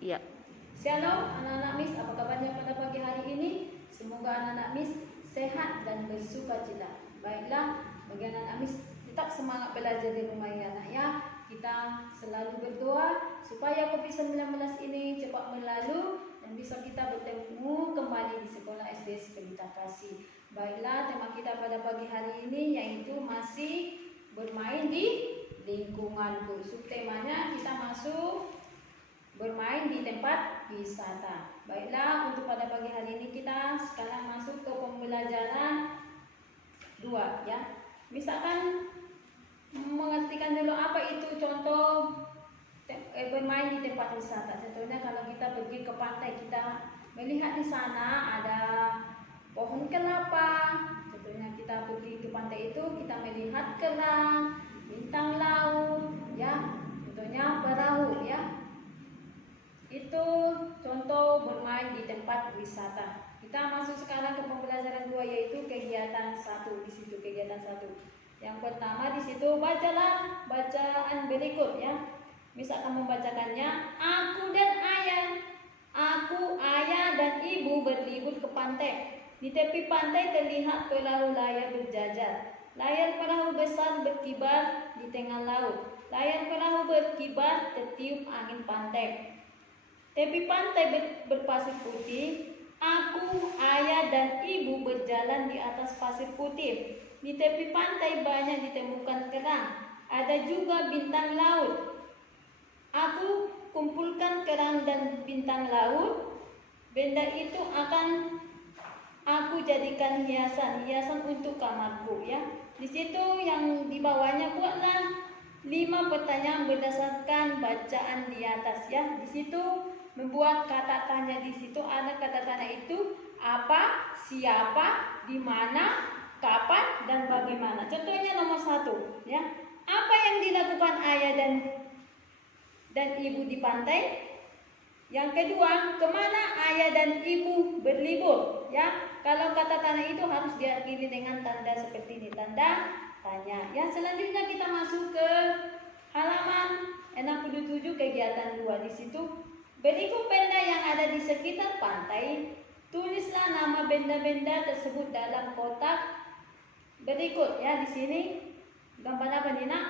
Iya. Shalom anak-anak Miss, apa kabarnya pada pagi hari ini? Semoga anak-anak Miss sehat dan bersukacita. Baiklah, bagi anak-anak Miss tetap semangat belajar di rumah ya anak ya. Kita selalu berdoa supaya COVID-19 ini cepat berlalu dan bisa kita bertemu kembali di sekolah SD Pelita Kasih. Baiklah, tema kita pada pagi hari ini yaitu masih bermain di lingkunganku. Subtemanya kita masuk bermain di tempat wisata. Baiklah, untuk pada pagi hari ini kita sekarang masuk ke pembelajaran 2 ya. Misalkan mengertikan dulu apa itu contoh bermain di tempat wisata. Contohnya kalau kita pergi ke pantai, kita melihat di sana ada pohon kelapa. Contohnya kita pergi ke pantai itu kita melihat kerang, bintang laut ya. Contohnya perahu ya. Itu contoh bermain di tempat wisata. Kita masuk sekarang ke pembelajaran 2 yaitu kegiatan 1. Di situ kegiatan 1. Yang pertama di situ bacalah bacaan berikut ya. Miss akan membacakannya. Aku dan ayah dan ibu berlibur ke pantai. Di tepi pantai terlihat perahu layar berjajar. Layar perahu besar berkibar di tengah laut. Layar perahu berkibar tertiup angin pantai. Tepi pantai berpasir putih, aku, ayah, dan ibu berjalan di atas pasir putih. Di tepi pantai banyak ditemukan kerang, ada juga bintang laut. Aku kumpulkan kerang dan bintang laut. Benda itu akan aku jadikan hiasan untuk kamarku ya. Di situ yang di bawahnya buatlah 5 pertanyaan berdasarkan bacaan di atas ya. Di situ membuat kata tanya. Di situ ada kata tanya itu apa, siapa, di mana, kapan, dan bagaimana. Contohnya nomor 1 ya. Apa yang dilakukan ayah dan ibu di pantai? Yang kedua, kemana ayah dan ibu berlibur ya. Kalau kata tanya itu harus diakhiri dengan tanda seperti ini, tanda tanya. Yang selanjutnya kita masuk ke halaman 67 kegiatan 2. Di situ berikut benda yang ada di sekitar pantai. Tulislah nama benda-benda tersebut dalam kotak berikut ya. Di sini gambar apa nih nak?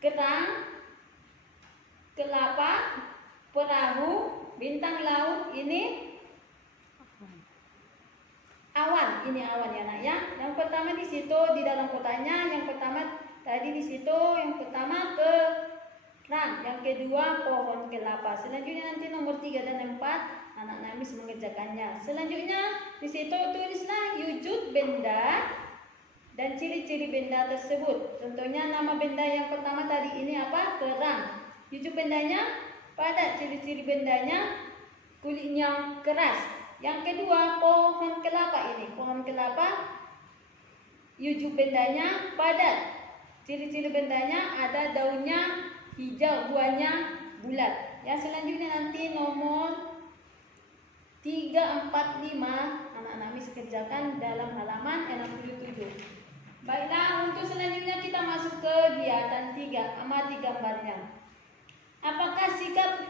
Kerang, kelapa, perahu, bintang laut, ini awan. Ini awan ya nak ya. Yang pertama di situ di dalam kotaknya, yang pertama tadi di situ yang pertama kerang, yang kedua pohon kelapa. Selanjutnya nanti nomor 3 dan 4 anak-anak Miss mengerjakannya. Selanjutnya di situ tulislah wujud benda dan ciri-ciri benda tersebut. Contohnya nama benda yang pertama tadi ini apa? Kerang. Wujud bendanya padat, ciri-ciri bendanya kulitnya keras. Yang kedua pohon kelapa ini. Pohon kelapa wujud bendanya padat. Ciri-ciri bendanya ada daunnya hijau, buahnya bulat. Ya, selanjutnya nanti nomor 3, 4, 5 anak-anak Miss kerjakan dalam halaman 67. Baiklah, untuk selanjutnya kita masuk ke kegiatan 3. Amati gambarnya. Apakah sikap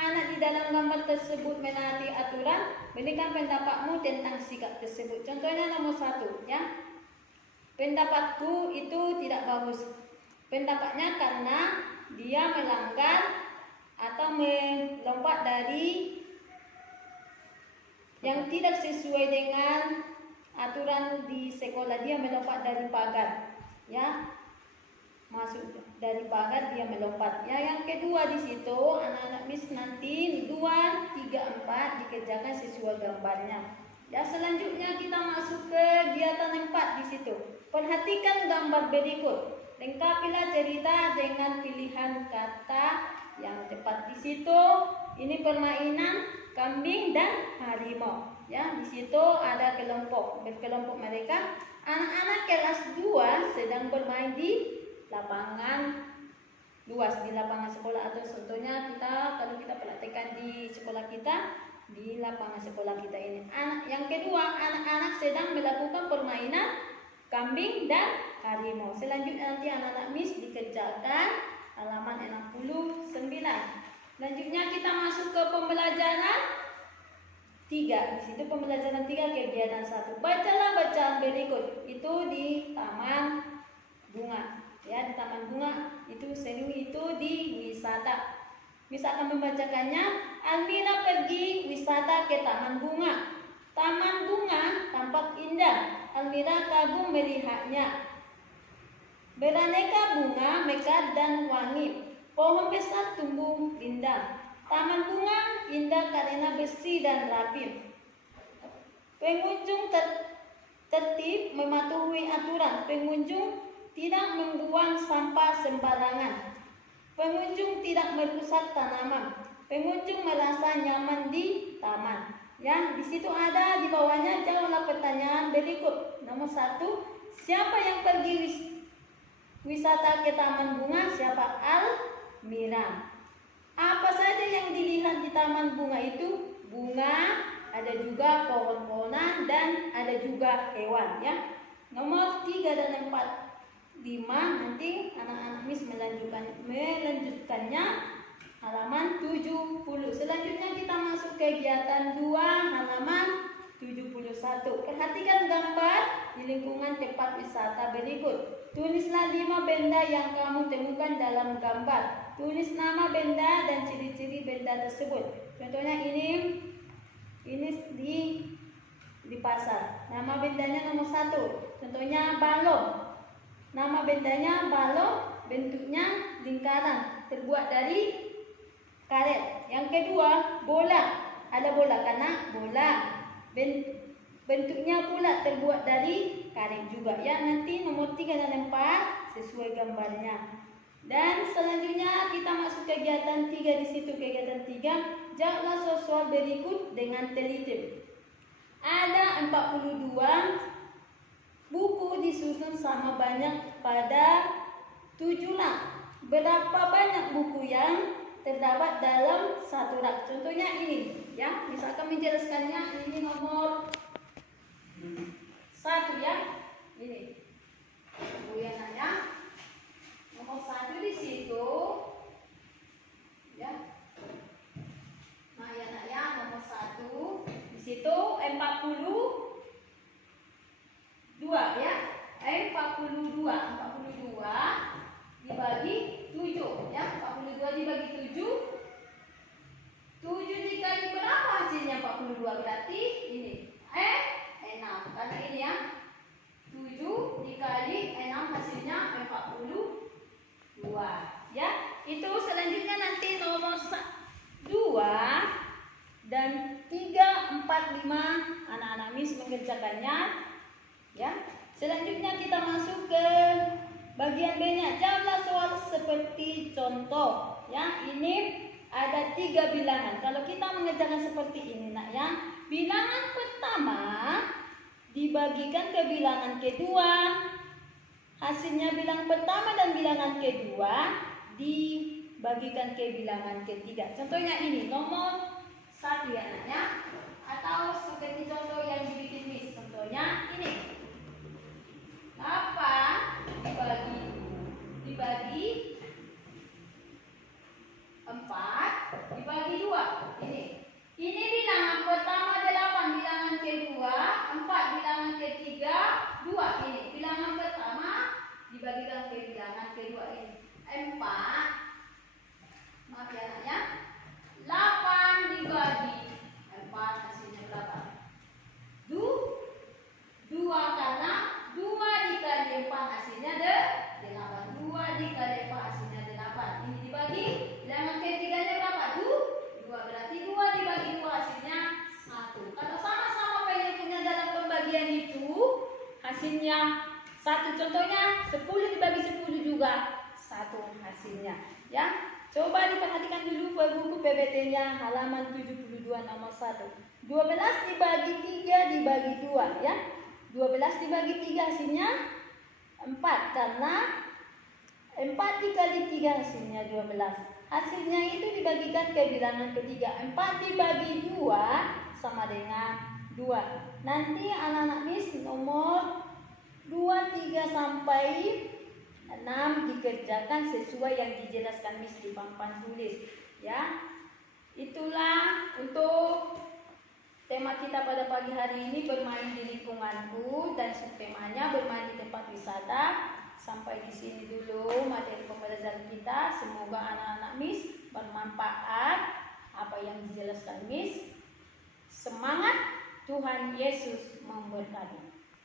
anak di dalam gambar tersebut menaati aturan? Berikan pendapatmu tentang sikap tersebut. Contohnya nomor 1 ya. Pendapatku itu tidak bagus. Pendapatnya karena dia melanggar atau melompat dari yang tidak sesuai dengan aturan di sekolah. Dia melompat dari pagar ya. Masuk dari pagar dia melompat. Ya, yang kedua di situ anak-anak Miss nanti 2, 3, 4 dikerjakan sesuai gambarnya. Ya, selanjutnya kita masuk ke kegiatan 4 di situ. Perhatikan gambar berikut. Lengkapilah cerita dengan pilihan kata yang tepat. Di situ ini permainan kambing dan harimau. Ya, di situ ada berkelompok mereka. Anak-anak kelas 2 sedang bermain di lapangan luas, di lapangan sekolah, atau contohnya kalau kita praktekkan di sekolah kita, di lapangan sekolah kita ini. Yang kedua, anak-anak sedang melakukan permainan kambing dan harimau. Selanjutnya nanti anak-anak Miss dikerjakan halaman 69. Selanjutnya kita masuk ke pembelajaran 3. Di situ pembelajaran 3 kegiatan 1. Bacalah bacaan berikut. Itu di taman bunga. Ya, di taman bunga itu seni itu di wisata. Bisa akan membacakannya. Almira pergi wisata ke taman bunga. Taman bunga tampak indah. Almira kagum melihatnya. Beraneka bunga mekar dan wangi. Pohon besar tumbuh rindang. Taman bunga indah karena bersih dan rapi. Pengunjung tertib mematuhi aturan. Pengunjung tidak membuang sampah sembarangan. Pengunjung tidak merusak tanaman. Pengunjung merasa nyaman di taman. Ya, di situ ada di bawahnya jawablah pertanyaan berikut. Nomor 1, siapa yang pergi wisata ke taman bunga? Siapa? Almira. Apa saja yang dilihat di taman bunga itu? Bunga, ada juga pohon-pohonan dan ada juga hewan, ya. Nomor 3 dan 4. 5 nanti anak-anak Miss melanjutkannya halaman 70. Selanjutnya kita masuk kegiatan 2 halaman 71. Perhatikan gambar di lingkungan tempat wisata berikut. Tulislah 5 benda yang kamu temukan dalam gambar. Tulis nama benda dan ciri-ciri benda tersebut. Contohnya ini di pasar. Nama bendanya nomor 1. Contohnya balon. Nama bendanya balon, bentuknya lingkaran, terbuat dari karet. Yang kedua, bola. Ada bola karena bola. Bentuknya pula terbuat dari karet juga. Ya, nanti nomor 3 dan 4 sesuai gambarnya. Dan selanjutnya kita masuk kegiatan 3 di situ. Kegiatan 3, jawablah soal berikut dengan teliti. Ada 42 buku disusun sama banyak pada 7 rak. Berapa banyak buku yang terdapat dalam satu rak? Contohnya ini, ya. Misalkan menjelaskannya ini nomor 1, ya. Ini. Bu ya, nanya. Nomor 1 di situ. Ya. Nah, ya, nak ya, nomor 1 di situ 42, ya. 42 dibagi 7, ya. 42 dibagi 7. 7 dikali berapa hasilnya 42? Berarti ini 6. Karena ini ya. 7 dikali 6 hasilnya 42. Ya. Itu selanjutnya nanti nomor 2 dan 3, 4, 5 anak-anak Miss mengerjakannya. Ya, selanjutnya kita masuk ke bagian B-nya. Jawablah soal seperti contoh. Ya, ini ada 3 bilangan. Kalau kita mengerjakan seperti ini, nak ya. Bilangan pertama dibagikan ke bilangan kedua. Hasilnya bilangan pertama dan bilangan kedua dibagikan ke bilangan ketiga. Contohnya ini nomor 1 ya, nak ya. Atau seperti contoh yang dibikin Miss. Contohnya ini. 8 dibagi 4 dibagi 2. Ini bilangan pertama 8, bilangan kedua 4, bilangan ketiga 2. Ini bilangan pertama dibagikan ke bilangan kedua ini. 4. Maaf ya, nak ya. 8 dibagi 4 hasilnya berapa? 2 karena 2 dikali 4 hasilnya 8. 2 dikali 4 hasilnya 8. Ini dibagi bilangan ketiganya berapa? 2. Berarti 2 dibagi 2 hasilnya 1. Kalau sama-sama pendeknya dalam pembagian itu hasilnya 1. Contohnya 10 dibagi 10 juga 1 hasilnya. Ya. Coba diperhatikan dulu buku PBT-nya halaman 72 nomor 1. 12 dibagi 3 dibagi 2, ya. 12 dibagi 3 hasilnya 4 karena 4 dikali 3 hasilnya 12. Hasilnya itu dibagikan ke bilangan ketiga. 4 dibagi 2 sama dengan 2. Nanti anak-anak Miss nomor 2, 3 sampai 6 dikerjakan sesuai yang dijelaskan Miss di papan tulis, ya. Itulah untuk tema kita pada pagi hari ini bermain di lingkunganku, dan subtemanya bermain di tempat wisata. Sampai di sini dulu materi pembelajaran kita. Semoga anak-anak Miss bermanfaat apa yang dijelaskan Miss. Semangat, Tuhan Yesus memberkati.